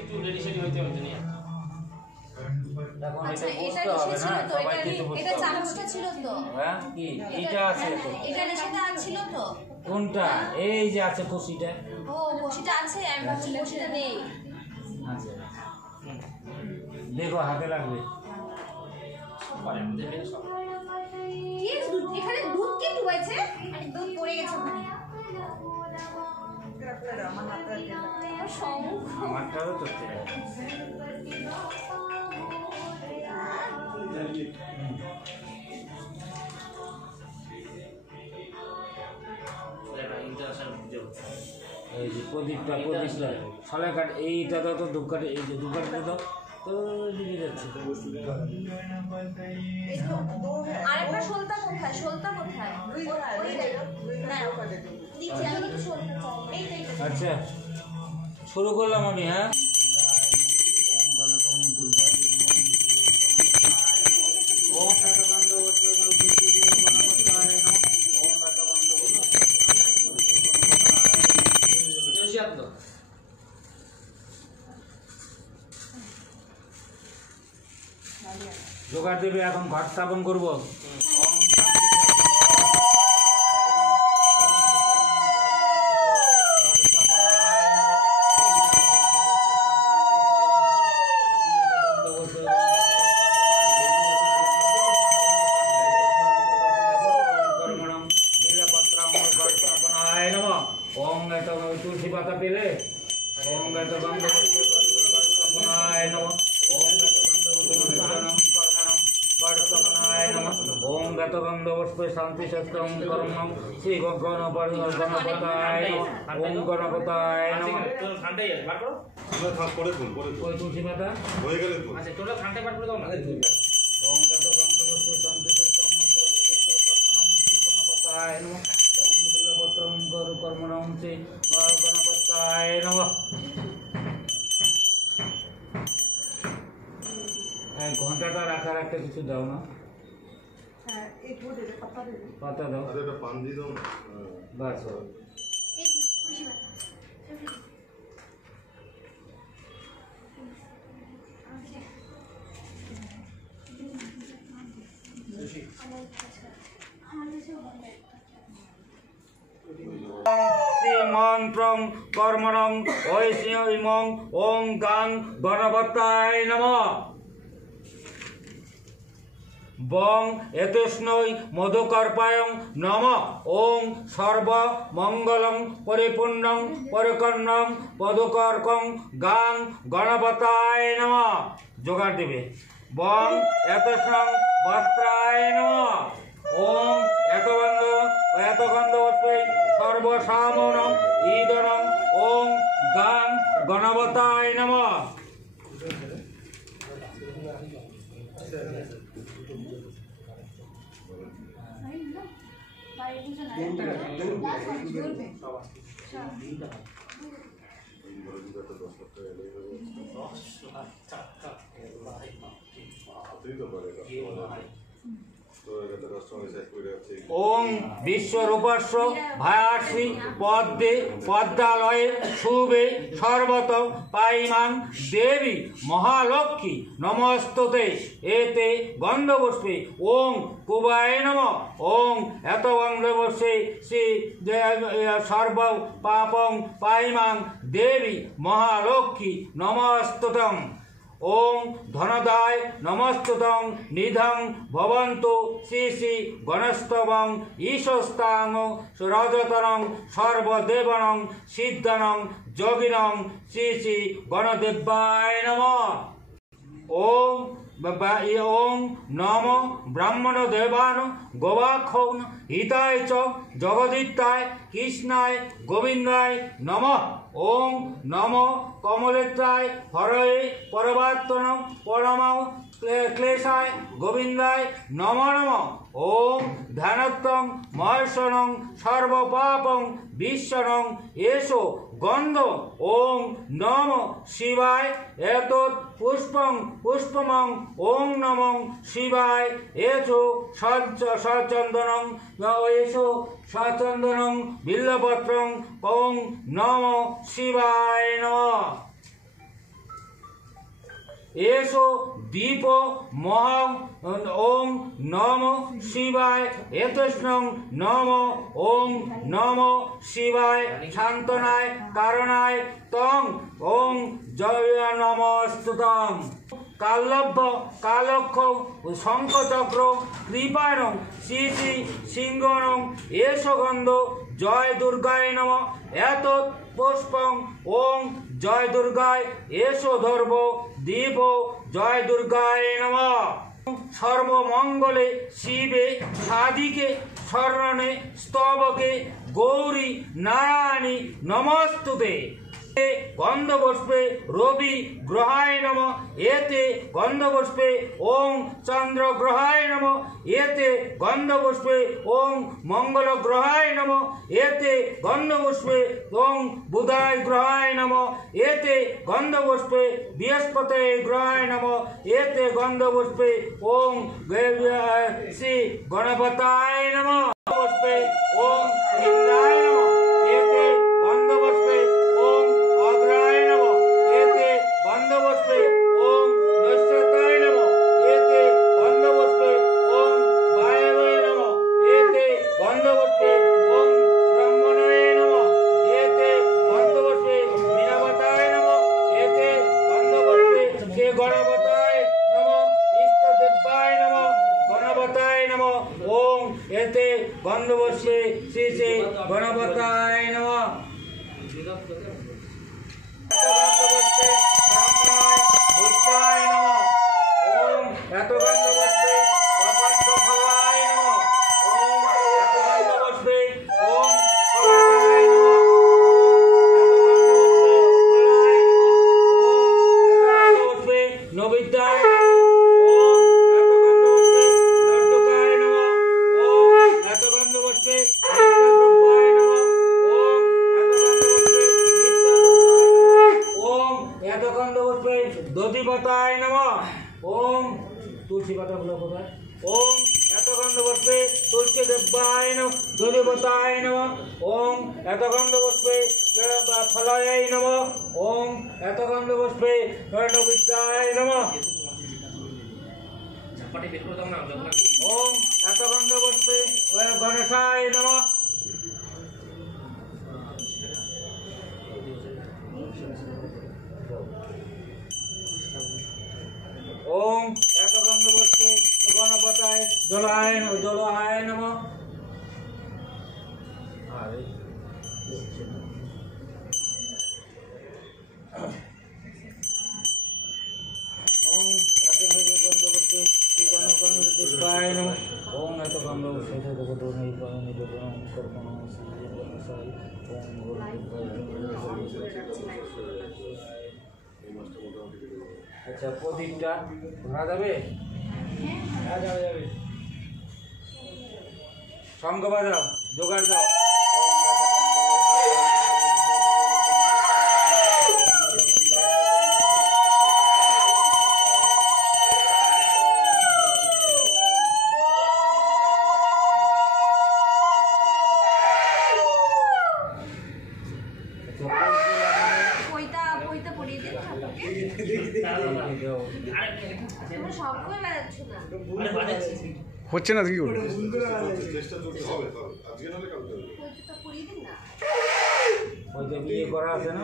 একটু রেডি সেডি হইতে হবে জানি। আচ্ছা এটা কিসে ছিল তো? এটা চামচটা ছিল তো? হ্যাঁ কি এটা আছে তো? এটা সাথে ছিল তো? কোনটা? এই যে আছে কুশিটা। ও কুশিটা আছে, আমি ভাবছি কুশিটা নেই। আচ্ছা দেখো হাতে লাগবে। এখানে দুধ কি ডুবাইছে? দুধ পড়ে গেছে ওখানে। আমারটাও তো এই যে প্রদীপটা সালে কাঠ এইটা তো ধূপকাঠি, এই যে ধূপকাঠিটা দাও তো দিকে যাচ্ছে। আরেকটা সলতা কোথায়? সলতা কোথায়? আচ্ছা শুরু করলাম আমি। হ্যাঁ জোগাড় দেবে, এখন ঘট স্থাপন করবো। তুলসী পাতা পেলে ওম গত গন্ধ ओम गत गंध पुष्प शांति शस्त्रम कर्मम श्री गणपताय ओम गणपताय नमः। ঠান্ডাই আছে বার করো। তোমরা থাক করে বল করে ওই তুলসী পাতা হয়ে গেলে তো আচ্ছা তোমরা ঠান্ডা বার করে দাও না। ओम गत गंध पुष्प शांति शस्त्रम कर्मम श्री गणपताय नमः। ओम बिल्वपत्रम कर्मम श्री गणपताय नमः। ঘন্টাটা রাখার একটা কিছু দাও না। হ্যাঁ এই তো দে পাতা দাও। আরে এটা পান দিয়ে দাও না। বাস এই খুশি বাতা মন্ত্রং কর্মণং ঐশিমং ওং গাং গণপতায় নমঃ। বং এতস্নৈ মধুকর্পায়ং নমঃ। ওং সর্ব মঙ্গলং পরিপূর্ণং পরিকর্ণং পদকর্কং গাং গণপতায় নমঃ। জোগাড় দেবে। বং এতস্নং বস্ত্রায় নমঃ। ওং এতগন্ধ পুষ্পে সর্বসামনং ঈদরং ওং গাং গণপতায় নমঃ। ওং বিশ্বরূপস্য ভায়াসি পদ্মে পদ্মালয়ে শুভে সর্বত পাইমাং দেবী মহালক্ষ্মী নমস্তুতে এতে গন্ধপুষ্পে ওং কুবায় নমঃ। ওং এত গন্ধপুষ্পে শ্রী সর্ব পাপং পাইমাং দেবী মহালক্ষ্মী নমস্তুতম। ওং ধনদায় নমস্তুতং নিধং ভবন্তু শ্রী শ্রী গণস্তবং ঈশস্তাং রজতরং সর্বদেবনং সিদ্ধনং যোগিনং শ্রী শ্রী গণদেবায় নমঃ। ওং ওং নম ব্রাহ্মণ দেবান গোবাক্ষৌ হিতায় চ জগদিত্তায় কৃষ্ণায় গোবিন্দায় নমঃ। ওং নম কমলেত্রায় হরয়ে পরবাত্তন পরমাও ক্লেশায় গোবিন্দায় নম নমঃ। ওং ধ্যানত্বং মহেশ্বরং সর্বপাপং বিশ্বরং এষো গন্ধ। ওং নম শিবায় এতৎ পুষ্পং পুষ্পমং ওং নমঃ শিবায় এষো সচন্দনং এষো সচন্দনং বিল্বপত্রং ওং নম শিবায় নমঃ। एषो दीपो महं ओं नमो शिवाय एतस्नं नमो ओं नमो शिवाय शान्तनाय कारणाय तं ओं जय नमस्तुतं कालभ्य कालक्ष शंखचक्र कृपाणं श्री श्री सिंहनं एषो गन्ध जय दुर्गाय नमः एतत् पुष्पं ओं जय दुर्गाय एषो धर्म दीप जय दुर्गाय नमः सर्वमंगले शिवे साधिके शरणे स्तवके गौरी नारायणी नमस्तुते गंधपुष्पे रवि ग्रहाय नमः एते गंधपुष्पे ओं चंद्र ग्रहाय नमः एते गंधपुष्पे ओं मंगल ग्रहाय नमः एते गंधपुष्पे ओं बुधाय ग्रहाय नमः एते गंधपुष्पे बृहस्पते ग्रहाय नमः एते गंधपुष्पे ओं श्री गणपताय नमः पुष्पे ओं इंद्राय नमः एते गंधपुष्पे ओं अग्राय नमः एते गंधपुष्पे ओं नक्षत्राय नमः एते गंधपुष्पे ओं वायवे नमः एते गंधपुष्पे ओं ब्रह्मणे नमः एते गंधपुष्पे मीनावताय नमः एते गंधपुष्पे श्री गणपताय नमः इष्टदेवाय नमः गणपताय नमः ओं एते गंधपुष्पे श्री श्री गणपताय नमः गंधपुष्पे ब्रह्मणाय बुद्धाय नमः ओं गंधपुष्पे वपन्तफलाय नमः ओं गंधपुष्पे ओं फलाय नमः गंधपुष्पे नविद्याय ओं गंधपुष्पे लड्डुकाय नमः ओं गंधपुष्पे नित्यद्रव्याय नमः ओं गंधपुष्पे दधिपताय नमः ओं तुलसी पता बोला ओं गंधपुष्पे तुलसी देवाय नमः दधिपताय नमः ओं गंधपुष्पे फलाय नमः ओं गंधपुष्पे नविद्याय नमः ओं गंधपुष्पे गणेशाय नमः ओं गंधपुष्पे गणपताय जलाय नमः ओं गंधपुष्पे गणपताय नमः ओं गंधपुष्पे अच्छा प्रदीपटा भरा যাবে যাবে শঙ্খ বাজাও জোগাড় দাও হচ্ছে না কি করবে বিয়ে করা আছে না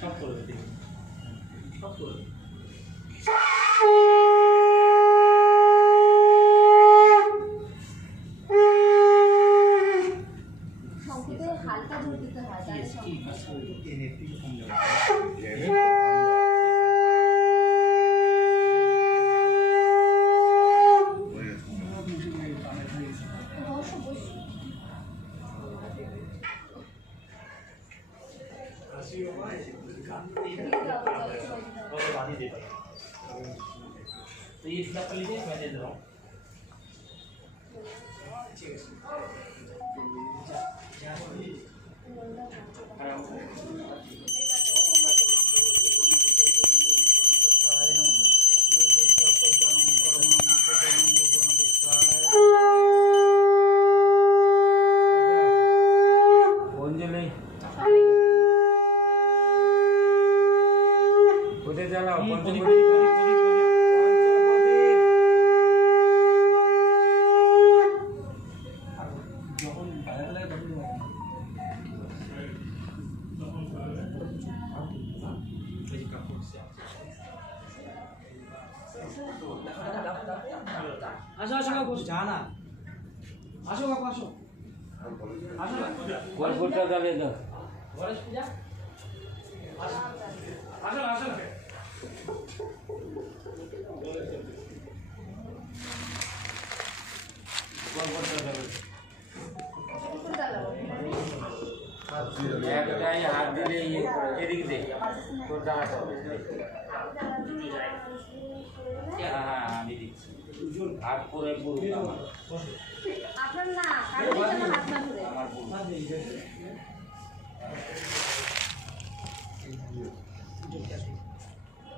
সব করে দিই সব করে হালকা জোর দিতে হয় तो ये फिलअप कर लीजिए मैं दे दे रहा हूँ আসো আসো কাকু জানা আসো কাকু আসো আসো কর্পূরটা জ্বালিয়ে দাও। গণেশ পূজা আসো আসো আসো কর্পূরটা জ্বালিয়ে দাও। কুকুর জ্বালাবো। একটাই হাত দিলে এদিক দে তোর দাঁড়াতে হবে। হ্যাঁ হ্যাঁ আমি দিচ্ছি হাত করে পুরো আপনার না কারোর জন্য হাত না ধরে আমার পুরো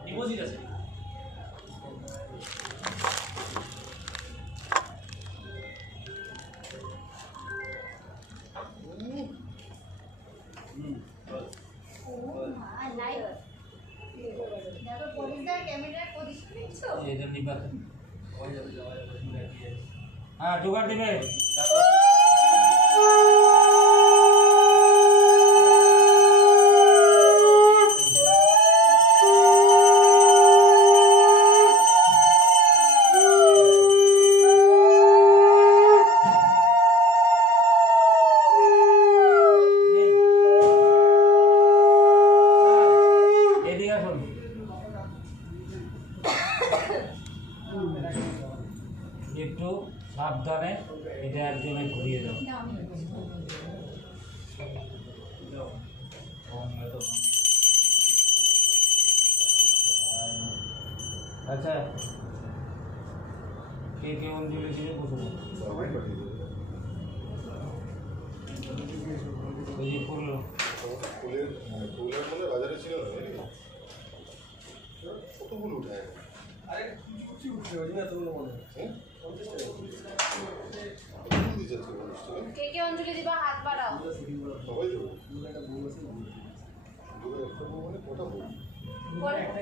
ডিপোজিট আছে লাইভ দেখো পুলিশদের ক্যামেরা পজিশন নিচ্ছো এটা নিবা হ্যাঁ জোগাড় দিবে এদিকে আসুন একটু সাবধানে এটা একজনে ঘুরিয়ে দাও। আচ্ছা কে কে অঞ্জলি ছিল বসে ওই যে করলো ফুলের মধ্যে বাজারে ছিল না নাকি? কত ফুল উঠায় হ্যাঁ? কত ফুল দিচ্ছে আজকে অনুষ্ঠানে? কে কে অঞ্জলি দিবা হাত বাড়াও সবাই দেবো দুটো একটা বউ মানে কটা বউ?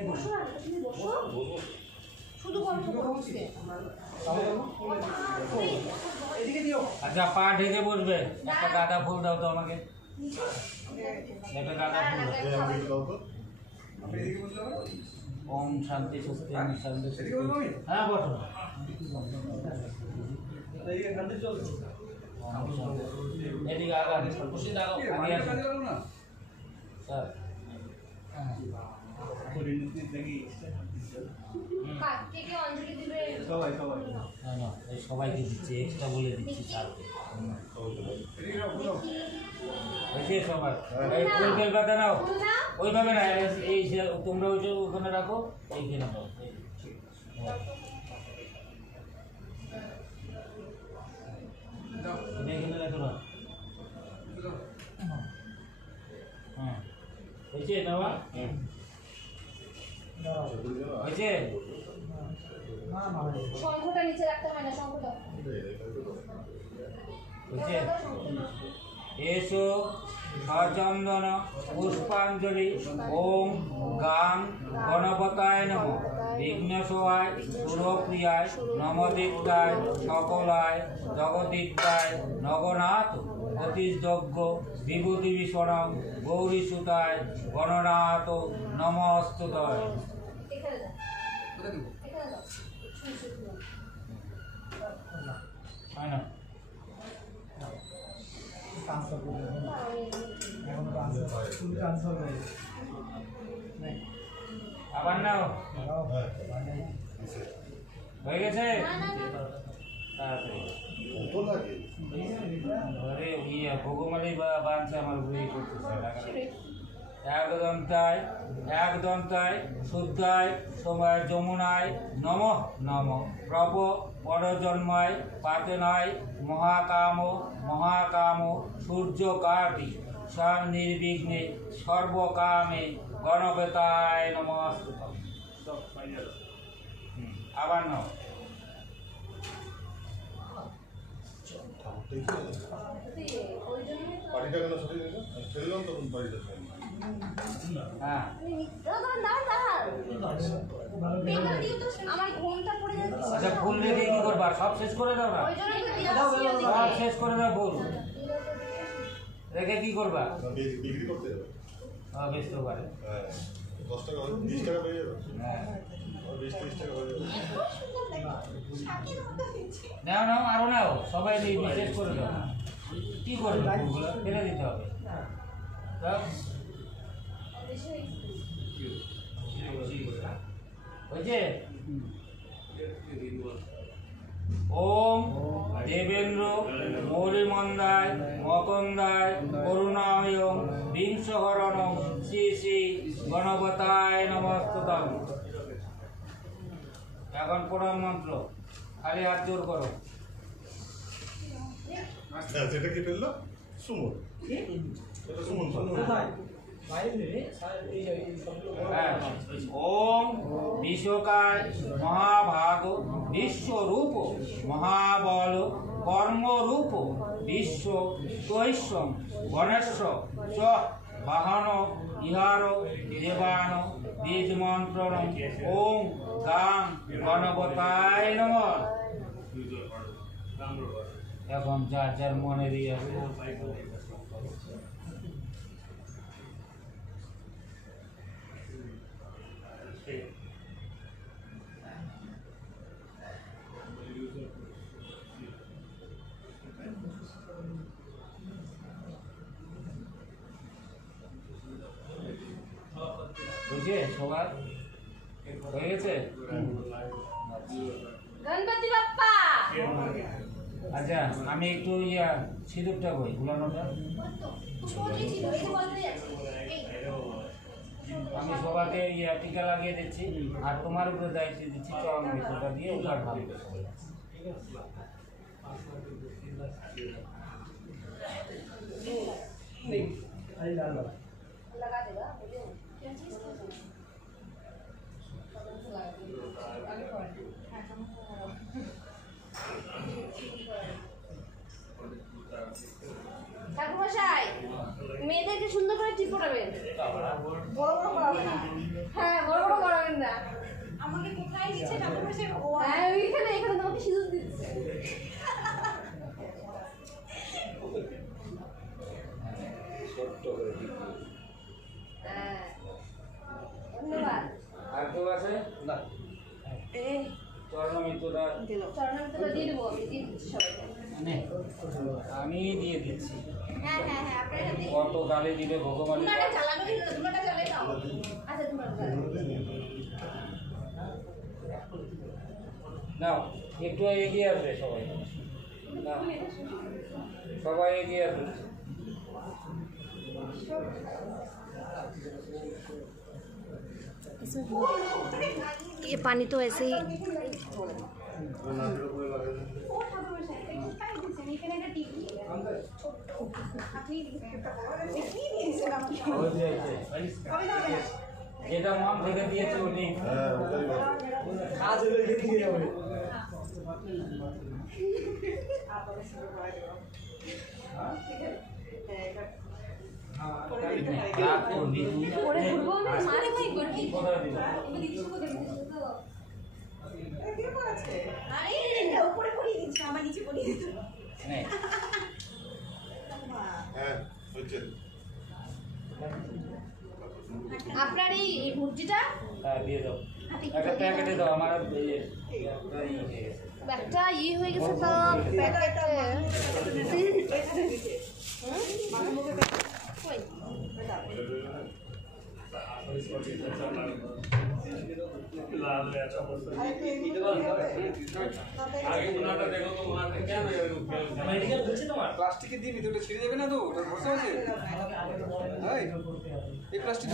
বসো না তুমি বসো বলবো শুধু গল্প করছে আচ্ছা পা ঢেকে বসবে একটা গাঁদা ফুল দাও তো আমাকে একটা গাঁদা ফুল দাও। দাও তো ওম শান্তি স্বস্তি আমি শান্তি স্বস্তি। হ্যাঁ বসো ওম শান্তি। এদিকে আগান বসে দাঁড়াও আগে আসুন স্যার কে কে অঞ্জলি দিবে না না এই সবাইকে দিচ্ছি এক্সট্রা বলে দিচ্ছি স্যারকে হয়েছে সবার এই ফুল বেল পাতা নাও ফুল দাও ওইভাবে না এই তোমরা ওই যে ওখানে রাখো এইখানে নাও এটা এখানে রাখো না হ্যাঁ হয়েছে নেওয়া হয়েছে শঙ্খটা নিচে রাখতে হয় না শঙ্খটা হয়েছে এসো সচন্দন পুষ্পাঞ্জলি ওম গাং গণপতায় নম বিঘ্নেশায় সুরপ্রিয়ায় নমদিত্যায় সকলায় জগদিত্যায় নগনাথ অতিযজ্ঞ বিভূতি বিস্মরণ গৌরীসুতায় গণনাথ নমস্তুতয়। এখানে দাও এখানে দাও হয় না আবার নাও হয়ে গেছে তাড়াতাড়ি কত লাগে ঘরে ইয়ে ভোগমালি বাঁধছে আমার বুড়ি করতেছে একদন্তায় শুদ্ধায় সময় যমুনায় নম নম প্রভ পরজন্মায় পাতনায় মহাকাম সূর্যকাটি স্বয়ং নির্বিঘ্নে সর্বকামে গণপতায় নমস্তুতম। আবার নাও ওই জন্য পার্টিটা কেন সরিয়ে দিল? ফেললাম তখন বাড়িটা হ্যাঁ আমার ঘুমটা পড়ে যাচ্ছে আচ্ছা ফুল রেখে কি করবা সব শেষ করে দাও না ওই জন্যই তো দিয়ে আসছি ওদিকে। সব শেষ করে দাও ফুল রেখে কি করবা বিক্রি করতে যাবে বেচতে পারে হ্যাঁ 10 টাকা 20 টাকা পেয়ে যাবে হ্যাঁ 20-30 টাকা হয়ে যাবে নাও নাও আরো নাও সবাই শেষ করে দাও কি করবে ফুলগুলো ফেলে দিতে হবে দাও। হয়েছে ওম দেবেন্দ্র মৌলিমন্দায় মকন্দায় করুণাময় বিংশহরণ শ্রী শ্রী গণপতায় নমস্তুতম। এখন প্রণাম মন্ত্র খালি হাত জোর করো। সেটা কি ফেললো সুমন এটা সুমন হ্যাঁ। ওম বিশ্বকায় মহাভাগ বিশ্বরূপ মহাবল কর্মরূপ বিশ্ব তৈষ্যম গণেশ চ বাহন ইহার দেবান বীজ মন্ত্রণ ওম গাং গণপতায় নমঃ। এখন যার যার মনে দিয়ে বুঝে সবার হয়ে গেছে। গণপতি বাপ্পা আচ্ছা আমি একটু সিঁদুরটা বই গুলানোটা আমি সবাইকে টিকা লাগিয়ে দিচ্ছি আর তোমার উপরে দায়িত্ব দিচ্ছি চরণ বিষয়টা দিয়ে ওটার ভালো लगा देगा ঠাকুরমশাই মেয়েদেরকে সুন্দর করে টিপ পড়াবেন বড় বড় করাবে না হ্যাঁ বড় বড় করাবেন না আমাকে কোথায় দিচ্ছে ঠাকুরমশাই হ্যাঁ ওইখানে এখানে তোমাকে সিঁদুর দিচ্ছে হ্যাঁ ধন্যবাদ। আর কেউ আছে না চরণ মিত্রটা চরণামৃতটা দিয়ে দেবো আমি দিয়ে দিচ্ছি সবাইকে আমি দিয়ে দিচ্ছি হ্যাঁ হ্যাঁ হ্যাঁ আপনারা দিয়ে কত গালি দিবে ভগবান ধুনাটা জ্বালানো ধুনাটা জ্বালিয়ে দাও আচ্ছা ধুনাটা নাও একটু এগিয়ে আসবে সবাই নাও সবাই এগিয়ে আসবে ये पानी तो ऐसे ही যেটা মন থেকে দিয়েছে উনি হ্যাঁ ওটাই ভালো রাগ করবি তুই ওরে ঘুরবো না মারে ভাই গড়কি কোথায় দিবি এবার দিচ্ছি কোথায় দিচ্ছি তো কে করেছে আরে উপরে পড়িয়ে দিচ্ছে আমার নিচে পড়িয়ে দিচ্ছে নে হ্যাঁ হচ্ছে আপনার এই ভুজিটা হ্যাঁ দিয়ে দাও একটা প্যাকেটে দাও আমার একটা ইয়ে হয়ে গেছে তো প্যাকেটে কই প্লাস্টিকের দিবি তো ওটা ছিঁড়ে যাবে না তো ওটা বসে আছে এই প্লাস্টিক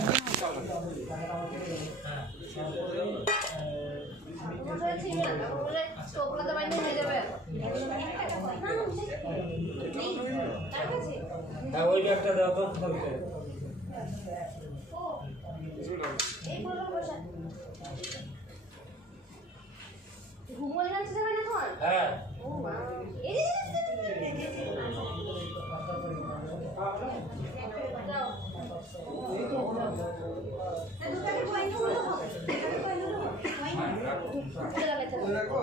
ওটা ছিল না বলে টোপলাতে বাইরে নিয়ে যাবে হ্যাঁ ওই ব্যাগটা দাও তো এই বলো বসা ঘুমোয় যাচ্ছে যাবে এখন হ্যাঁ ও মা এই যাও উপরে লাগাতে হবে। রাখো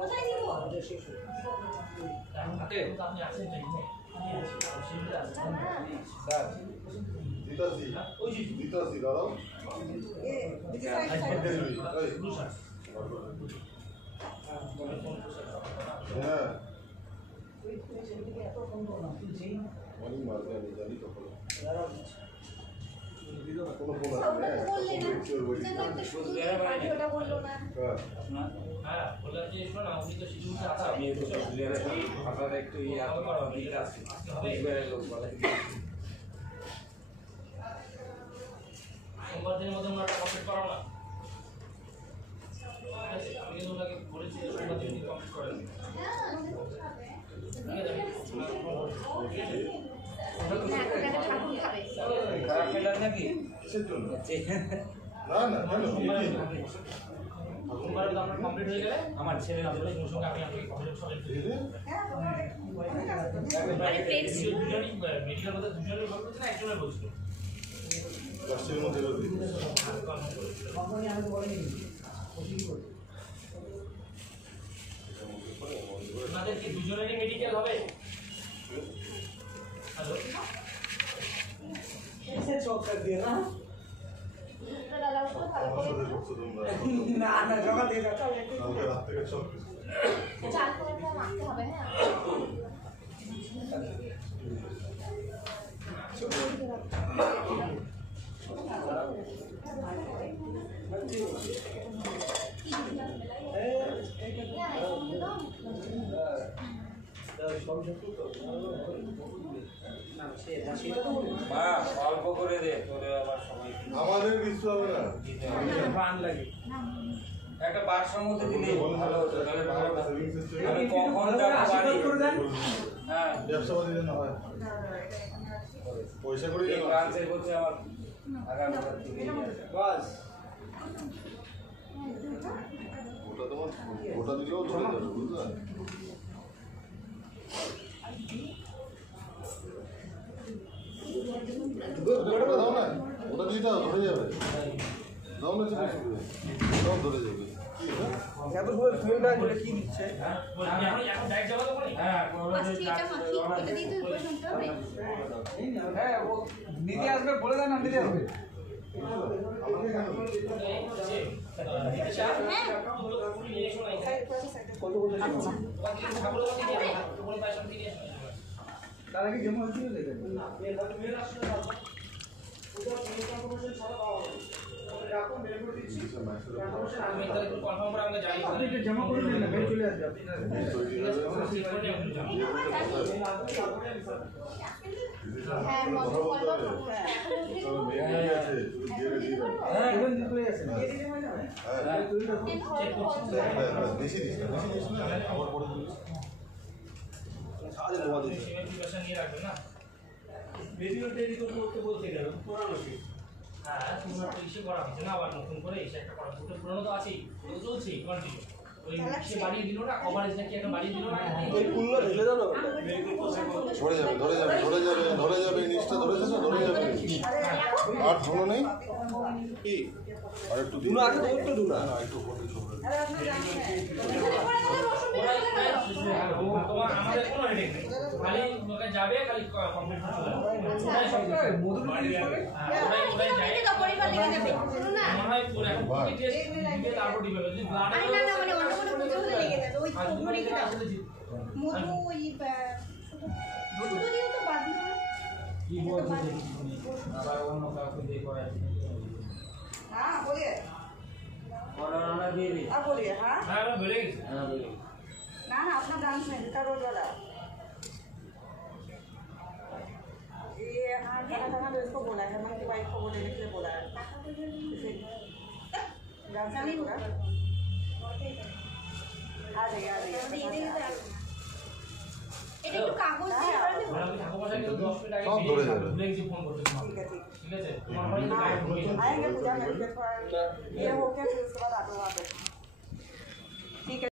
কোথায় দিব? আপনি আছেন না এখানে? শিল্পে আছেন। স্যার দিতাছি দিতাছি দাঁড়াও এ দিদি সাইড সাইড হ্যাঁ অনেক মারবে আমি জানি তো কোনো ফোন আসবে ওটা তো বললে না। যেন একটা শুধু পানি ওটা বললো না। হ্যাঁ, বললাম যে শোন আপনি তো শিশু আচ্ছা আমি একটু আপনারা একটু ইয়ে করো দিতে আসছি লোক বলে সোমবার দিনের মধ্যে ওনারা কমপ্লিট করাও না। আমি কিন্তু ওনাকে বলেছি যে সোমবার দিন কমপ্লিট করেন। খারাপ পেলাম নাকি কিসের জন্য না না কেন সোমবার তো আপনার কমপ্লিট হয়ে গেলে আমার ছেলে তাহলে সঙ্গে আমি আপনাকে কমপ্লিট করে দিই। হ্যাঁ তোমার অনেক আছে তো। মানে ফ্রেন্ডস দুজনই মেডিকেল মধ্যে দুজনই বলছিল না একজনের বলছিল। দশটার মধ্যে আপনাদের কি দুজনেরই মেডিকেল হবে? হ্যালো দাদা উঠো ভালো আমার করে। সাথে করছো তোমরা না না সকাল থেকে কালকে রাত থেকে সব কিছু চাল করে মাখতে হবে, হ্যাঁ। মা অল্প করে দে তোরে আবার সময় আমাদের কিছু হবে না প্রাণ লাগে একটা বাক্সের মধ্যে দিলে ভালো হতো তাহলে ভালো হতো। আমি কখন যাবো বাড়ি হ্যাঁ ব্যবসাপাতি যেন হয় পয়সা করে এই যেন ব্রাঞ্চে বলছে আমার আগামী বাস ওটা তোমার ওটা দিলেও ধরে যাবে বুঝলে ওটা দাও না ওটা দিয়ে দাও ধরে যাবে দাও না চেপে দাও ধরে যাবে কি দিচ্ছে এখন ডাইরেক্ট যাবো তো বলি? হ্যাঁ ফার্স্টে এটা মাখি, এটা দিয়ে তো উপরে শুনতে হবে। হ্যাঁ ও নিতে আসবে বলে দেন না নিতে আসবে আমাকে কেন তার আগে জমা হয়েছিল দেবেন আপনি এটা জমা করে দিন না মেয়ে চলে আসবে আপনি হ্যাঁ, মজা কথা বলতে করবো। হবে এখন উঠে তবে মেয়ে আছে দিয়ে দিয়ে দেবে হ্যাঁ এখন চলে আসেন হ্যাঁ বেশি দিস না আবার পরে দিস নিয়ে রাখবেন না ভিডিও তৈরি করতে বলতে গেল পুরানো কি হ্যাঁ পুরোনো একটা ইসে করা হয়েছে না আবার নতুন করে এসে একটা করা হচ্ছে পুরোনো তো আছেই ওটা তো চলছেই কন্টিনিউ ওই সে বাড়িয়ে দিল না কভারেজ নাকি একটা বাড়িয়ে দিল না ধরে যাবে ধরে যাবে ধরে যাবে ধরে যাবে নিচটা ধরেছে তো ধরে যাবে আর ধুনো নেই কি আর একটু দিন না একটু ফটো ছবি আরে আপনি জানেন তোমার আমাদের কোনো হেডেক নেই খালি লোকে যাবে খালি কমপ্লিট করতে এটা তো পরিবার লেগে যাবে। শুনো না। মনে হয় পুরো এখন কি টেস্ট দিবে তারপর দিবে যদি ব্লাড আরে না না, মানে অন্য কোনো পুজো হলে লেগে যাবে। ওই ওগুলো রেখে দাও। মধু ওই শুধু দিও তো বাদ না কি বলছো আবার অন্য কাউকে দিয়ে করায় হ্যাঁ বলিয়ে করোনা দিয়ে দিই আর বলিए हाँ হ্যাঁ আমরা বেড়ে গেছি হ্যাঁ বলি ना ना अपना डांस नहीं का रोल वाला ये हाँ खाना खाना तो इसको बोला है मन की वाइफ को बोलने के लिए बोला है डांस नहीं होगा आ जाइए এটা একটু কাগজ দিয়ে করে দেবো। আমি ঠাকুর মশাই কিন্তু 10 মিনিট আগে সব ধরে যাবে। ভুলে গেছি ফোন করতে তোমার ठीक है ठीक ঠিক আছে তোমার হয় না आएंगे पूजा करके ये हो गया फिर उसके बाद आते